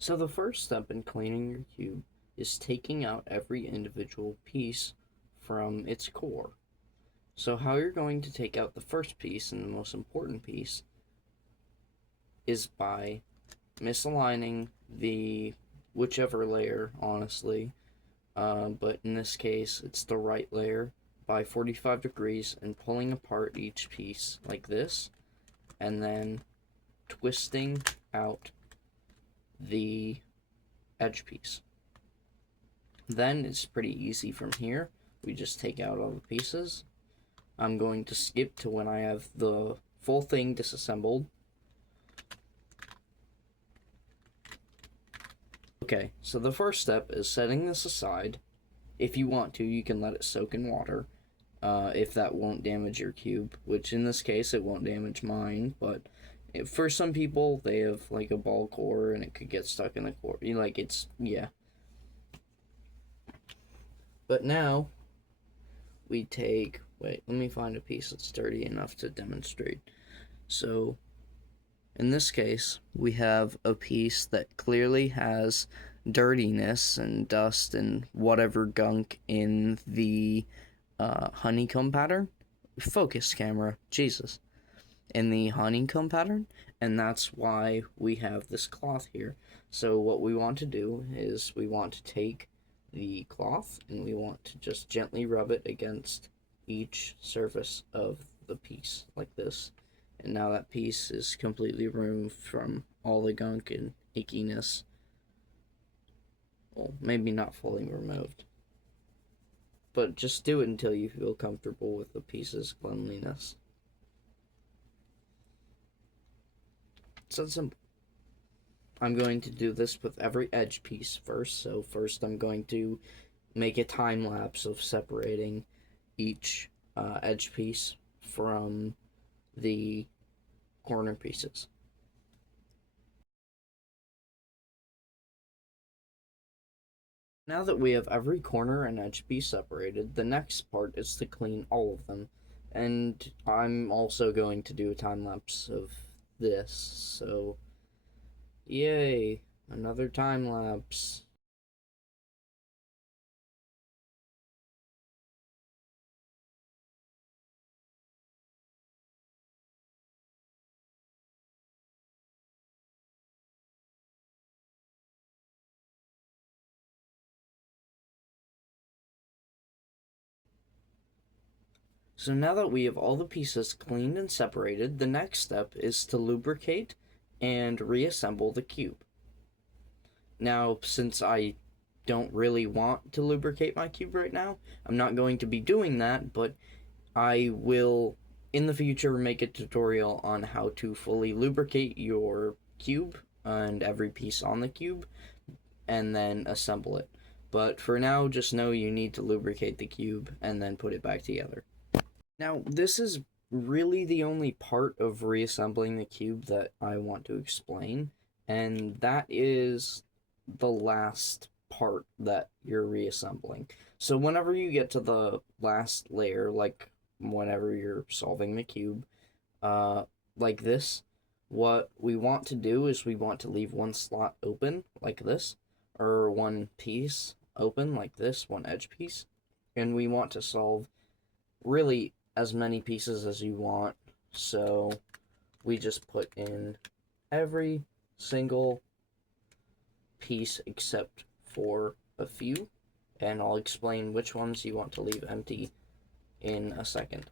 So the first step in cleaning your cube is taking out every individual piece from its core. So how you're going to take out the first piece, and the most important piece, is by misaligning the whichever layer, honestly, but in this case it's the right layer, by 45 degrees, and pulling apart each piece like this, and then twisting out the edge piece. Then it's pretty easy from here. We just take out all the pieces. I'm going to skip to when I have the full thing disassembled. Okay, so the first step is setting this aside. If you want to, you can let it soak in water, if that won't damage your cube, which in this case it won't damage mine, but for some people, they have like a ball core and it could get stuck in the core. Like, it's, yeah. But now we take, wait, let me find a piece that's dirty enough to demonstrate. So in this case, we have a piece that clearly has dirtiness and dust and whatever gunk in the honeycomb pattern. Focus, camera, Jesus. In the honeycomb pattern, and that's why we have this cloth here. So what we want to do is we want to take the cloth and we want to just gently rub it against each surface of the piece like this, and now that piece is completely removed from all the gunk and ickiness. Well, maybe not fully removed, but just do it until you feel comfortable with the piece's cleanliness. So simple. I'm going to do this with every edge piece first. So first I'm going to make a time lapse of separating each edge piece from the corner pieces. Now that we have every corner and edge piece separated, the next part is to clean all of them. And I'm also going to do a time lapse of this, so yay, another time lapse. So now that we have all the pieces cleaned and separated, the next step is to lubricate and reassemble the cube. Now, since I don't really want to lubricate my cube right now, I'm not going to be doing that, but I will in the future make a tutorial on how to fully lubricate your cube and every piece on the cube and then assemble it. But for now, just know you need to lubricate the cube and then put it back together. Now, this is really the only part of reassembling the cube that I want to explain, and that is the last part that you're reassembling. So whenever you get to the last layer, like whenever you're solving the cube, like this, what we want to do is we want to leave one slot open, like this, or one piece open, like this, one edge piece, and we want to solve really as many pieces as you want, so we just put in every single piece except for a few, and I'll explain which ones you want to leave empty in a second.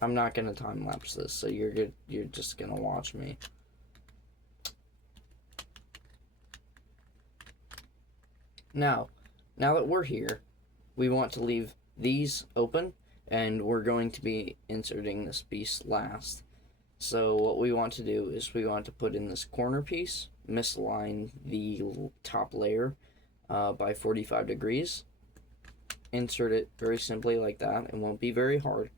I'm not gonna time lapse this, so you're just gonna watch me. Now that we're here, we want to leave these open, and we're going to be inserting this piece last. So what we want to do is we want to put in this corner piece, misalign the top layer by 45 degrees, insert it very simply like that. It won't be very hard.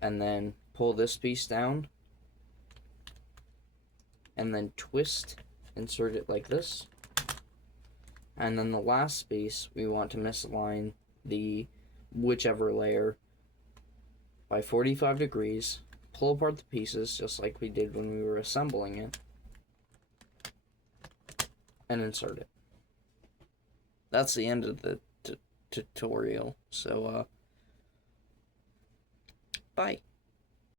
And then pull this piece down, and then twist, insert it like this. And then the last piece, we want to misalign the whichever layer by 45 degrees, pull apart the pieces just like we did when we were assembling it, and insert it. That's the end of the tutorial. So, bye.